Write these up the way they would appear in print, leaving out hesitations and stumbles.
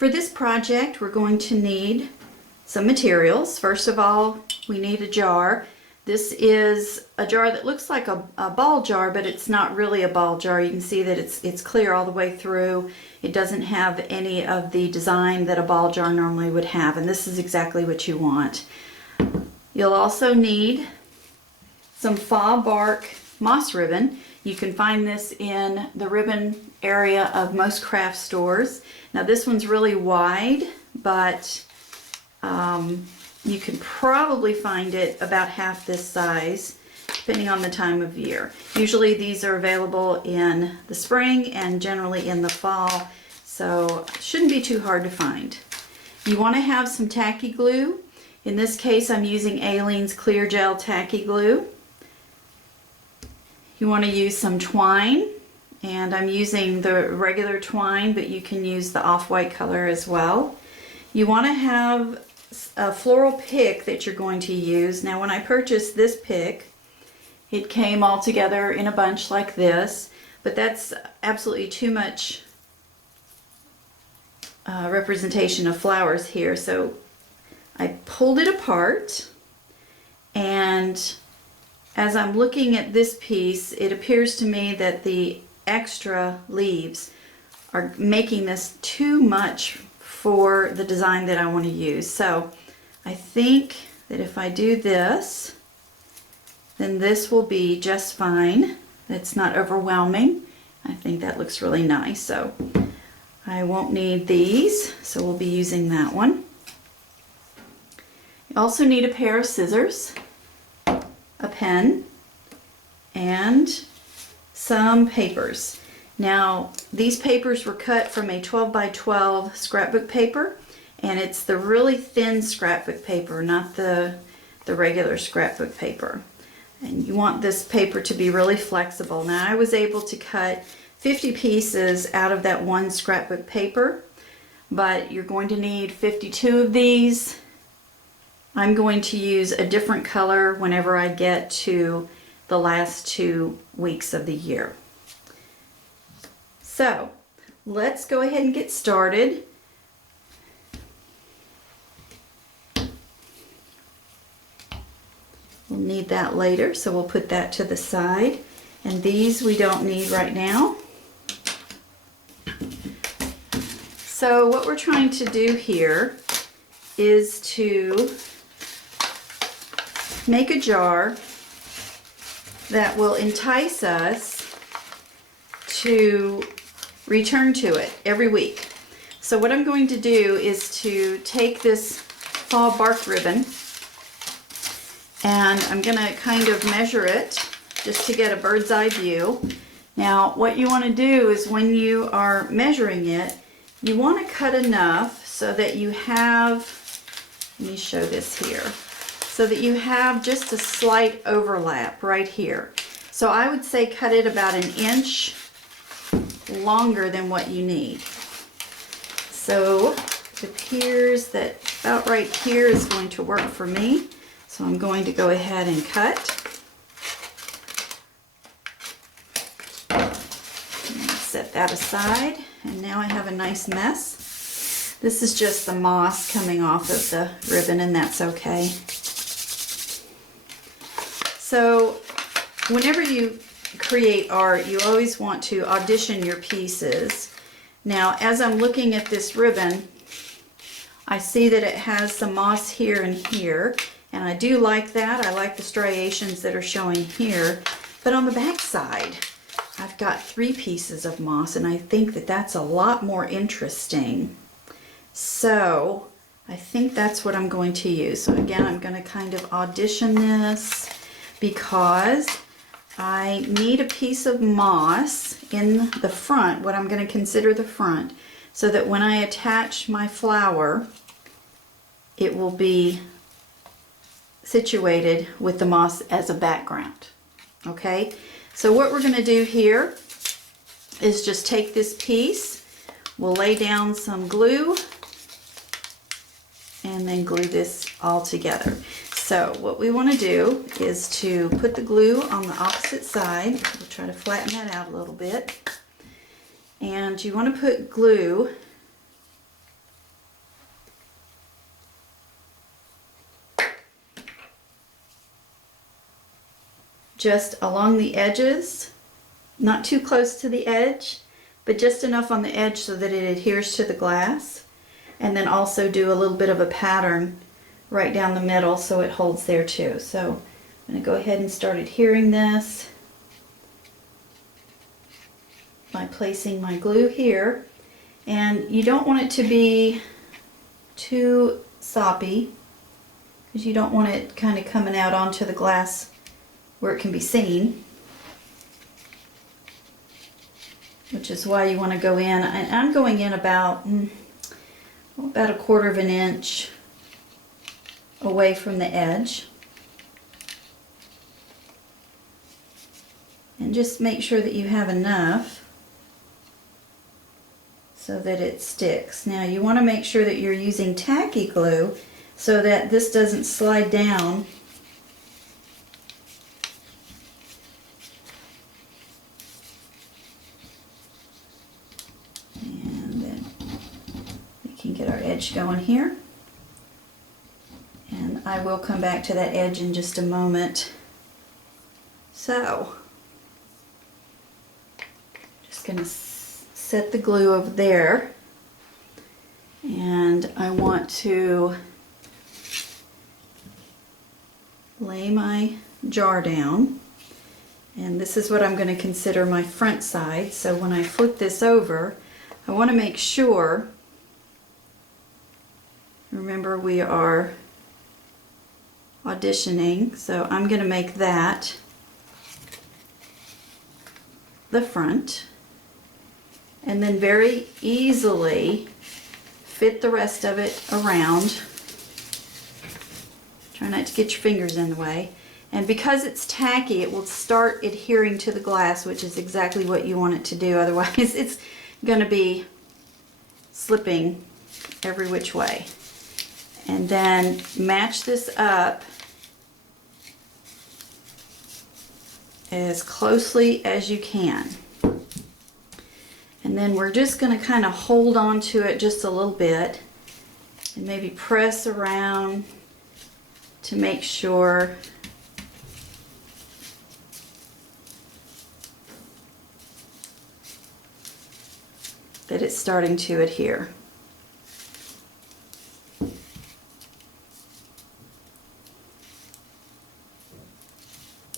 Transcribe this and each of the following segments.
For this project, we're going to need some materials. First of all, we need a jar. This is a jar that looks like a ball jar, but it's not really a ball jar. You can see that it's clear all the way through. It doesn't have any of the design that a ball jar normally would have, and this is exactly what you want. You'll also need some faux bark moss ribbon. You can find this in the ribbon area of most craft stores. Now this one's really wide, but you can probably find it about half this size, depending on the time of year. Usually these are available in the spring and generally in the fall, so it shouldn't be too hard to find. You want to have some tacky glue. In this case, I'm using Aleene's Clear Gel Tacky Glue. You want to use some twine, and I'm using the regular twine, but you can use the off-white color as well. You want to have a floral pick that you're going to use. Now when I purchased this pick, it came all together in a bunch like this, but that's absolutely too much representation of flowers here, so I pulled it apart, and as I'm looking at this piece, it appears to me that the extra leaves are making this too much for the design that I want to use. So I think that if I do this, then this will be just fine. It's not overwhelming. I think that looks really nice. So I won't need these, so we'll be using that one. You also need a pair of scissors, a pen, and some papers. Now these papers were cut from a 12 by 12 scrapbook paper, and it's the really thin scrapbook paper, not the regular scrapbook paper. And you want this paper to be really flexible. Now I was able to cut 50 pieces out of that one scrapbook paper, but you're going to need 52 of these. I'm going to use a different color whenever I get to the last 2 weeks of the year. So let's go ahead and get started. We'll need that later, so we'll put that to the side. And these we don't need right now. So what we're trying to do here is to make a jar that will entice us to return to it every week. So what I'm going to do is to take this faux bark ribbon, and I'm going to kind of measure it just to get a bird's eye view. Now what you want to do is when you are measuring it, you want to cut enough so that you have, let me show this here, so that you have just a slight overlap right here. So I would say cut it about 1 inch longer than what you need. So it appears that about right here is going to work for me. So I'm going to go ahead and cut. Set that aside, and now I have a nice mess. This is just the moss coming off of the ribbon, and that's okay. So whenever you create art, you always want to audition your pieces. Now as I'm looking at this ribbon, I see that it has some moss here and here, and I do like that. I like the striations that are showing here, but on the back side I've got 3 pieces of moss, and I think that that's a lot more interesting. So I think that's what I'm going to use. So again, I'm going to kind of audition this because I need a piece of moss in the front, what I'm going to consider the front, so that when I attach my flower, it will be situated with the moss as a background. Okay, so what we're going to do here is just take this piece, we'll lay down some glue, and then glue this all together. So what we want to do is to put the glue on the opposite side. We'll try to flatten that out a little bit. And you want to put glue just along the edges, not too close to the edge, but just enough on the edge so that it adheres to the glass. And then also do a little bit of a pattern right down the middle so it holds there too. So I'm going to go ahead and start adhering this by placing my glue here. And you don't want it to be too soppy because you don't want it kind of coming out onto the glass where it can be seen, which is why you want to go in. I'm going in about a 1/4 inch away from the edge. And just make sure that you have enough so that it sticks. Now you want to make sure that you're using tacky glue so that this doesn't slide down get our edge going here, and I will come back to that edge in just a moment. So just going to set the glue over there, and I want to lay my jar down, and this is what I'm going to consider my front side. So when I flip this over, I want to make sure, remember we are auditioning, so I'm going to make that the front, and then very easily fit the rest of it around. Try not to get your fingers in the way. And because it's tacky, it will start adhering to the glass, which is exactly what you want it to do. Otherwise, it's going to be slipping every which way. And then match this up as closely as you can. And then we're just going to kind of hold on to it just a little bit and maybe press around to make sure that it's starting to adhere.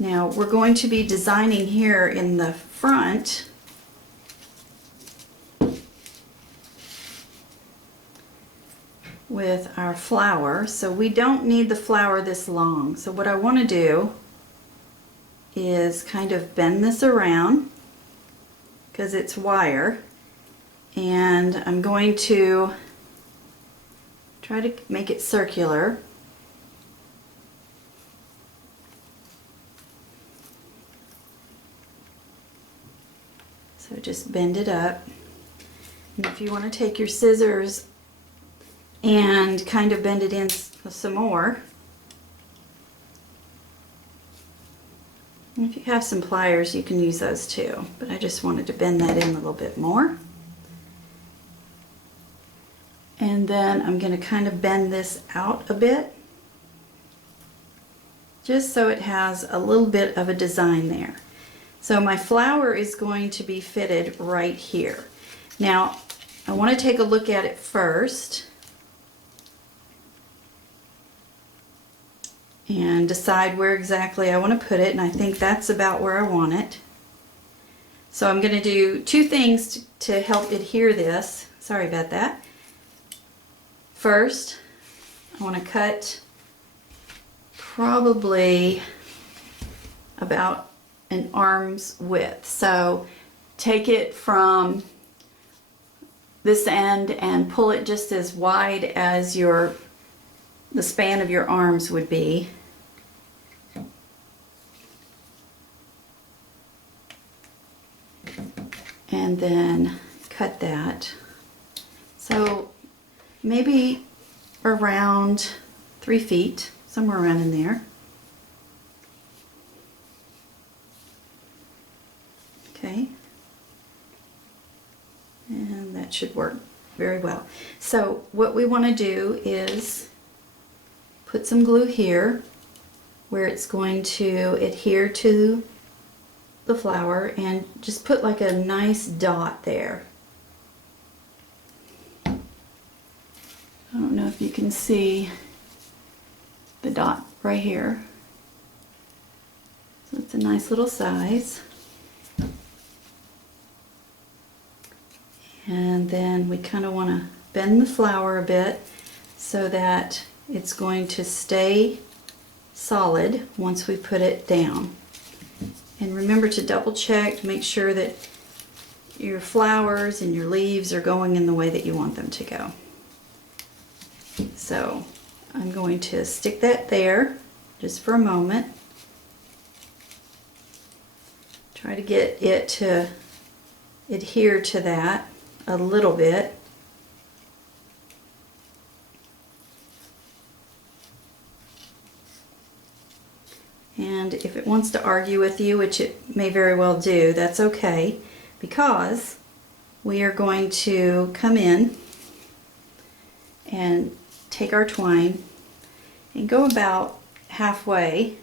Now we're going to be designing here in the front with our flower, so we don't need the flower this long. So what I want to do is kind of bend this around because it's wire, and I'm going to try to make it circular. So just bend it up. And if you want to take your scissors and kind of bend it in some more. And if you have some pliers, you can use those too. But I just wanted to bend that in a little bit more. And then I'm going to kind of bend this out a bit, just so it has a little bit of a design there. So my flower is going to be fitted right here. Now I want to take a look at it first and decide where exactly I want to put it, and I think that's about where I want it. So I'm going to do two things to help adhere this. Sorry about that. First, I want to cut probably about an arm's width. So take it from this end and pull it just as wide as the span of your arms would be. And then cut that. So maybe around 3 feet, somewhere around in there. Okay. And that should work very well. So what we want to do is put some glue here where it's going to adhere to the flower, and just put like a nice dot there. I don't know if you can see the dot right here. So it's a nice little size. And then we kind of want to bend the flower a bit so that it's going to stay solid once we put it down. And remember to double check to make sure that your flowers and your leaves are going in the way that you want them to go. So I'm going to stick that there just for a moment. Try to get it to adhere to that a little bit. And if it wants to argue with you, which it may very well do, that's okay, because we are going to come in and take our twine and go about halfway.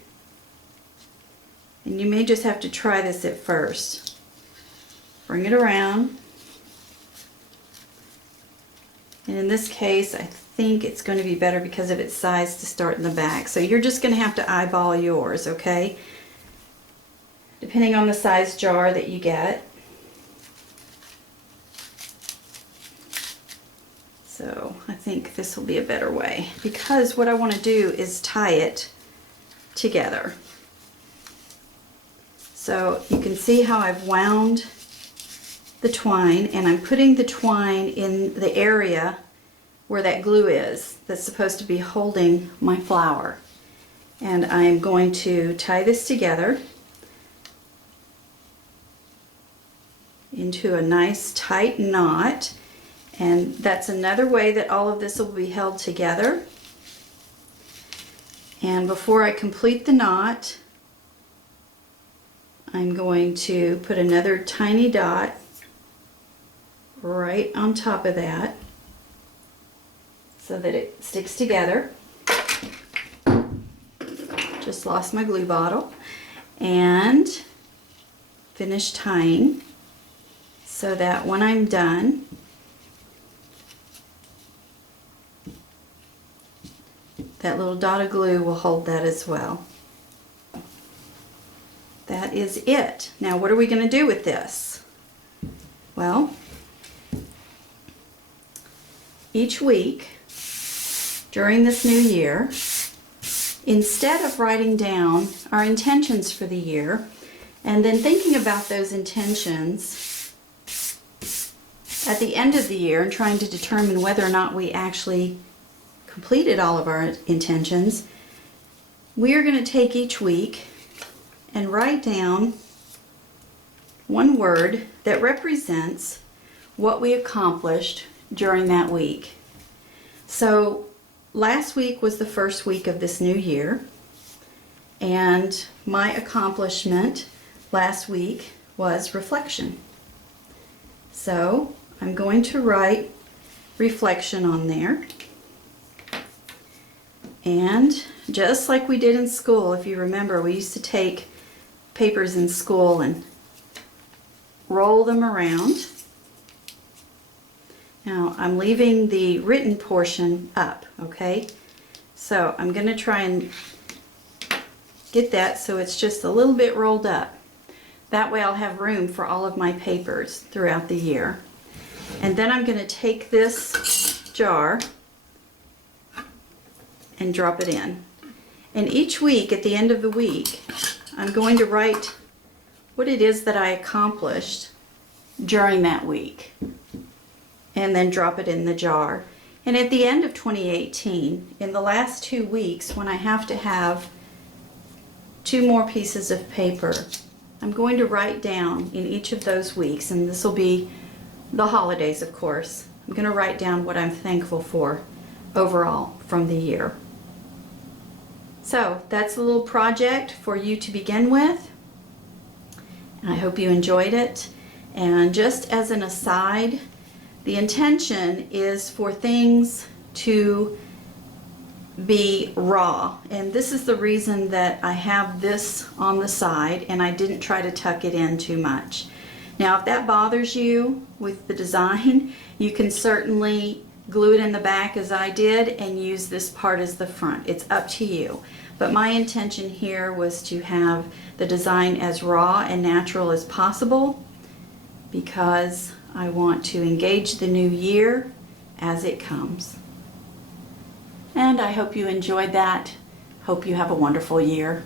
And you may just have to try this at first. Bring it around. And in this case, I think it's going to be better because of its size to start in the back. So you're just going to have to eyeball yours, okay? Depending on the size jar that you get. So I think this will be a better way, because what I want to do is tie it together. So you can see how I've wound the twine, and I'm putting the twine in the area where that glue is that's supposed to be holding my flower. And I'm going to tie this together into a nice tight knot, and that's another way that all of this will be held together. And before I complete the knot, I'm going to put another tiny dot right on top of that so that it sticks together. Just lost my glue bottle, and finish tying so that when I'm done, that little dot of glue will hold that as well. That is it. Now what are we going to do with this? Well, each week during this new year, instead of writing down our intentions for the year and then thinking about those intentions at the end of the year and trying to determine whether or not we actually completed all of our intentions, we are going to take each week and write down one word that represents what we accomplished during that week. So last week was the first week of this new year, and my accomplishment last week was reflection. So I'm going to write reflection on there. And just like we did in school, if you remember, we used to take papers in school and roll them around. Now I'm leaving the written portion up, okay? So I'm going to try and get that so it's just a little bit rolled up. That way I'll have room for all of my papers throughout the year. And then I'm going to take this jar and drop it in. And each week, at the end of the week, I'm going to write what it is that I accomplished during that week, and then drop it in the jar. And at the end of 2018, in the last 2 weeks, when I have to have 2 more pieces of paper, I'm going to write down in each of those weeks, and this will be the holidays, of course. I'm going to write down what I'm thankful for overall from the year. So that's a little project for you to begin with. I hope you enjoyed it. And just as an aside, the intention is for things to be raw, and this is the reason that I have this on the side and I didn't try to tuck it in too much. Now if that bothers you with the design, you can certainly glue it in the back as I did and use this part as the front. It's up to you. But my intention here was to have the design as raw and natural as possible because I want to engage the new year as it comes. And I hope you enjoyed that. Hope you have a wonderful year.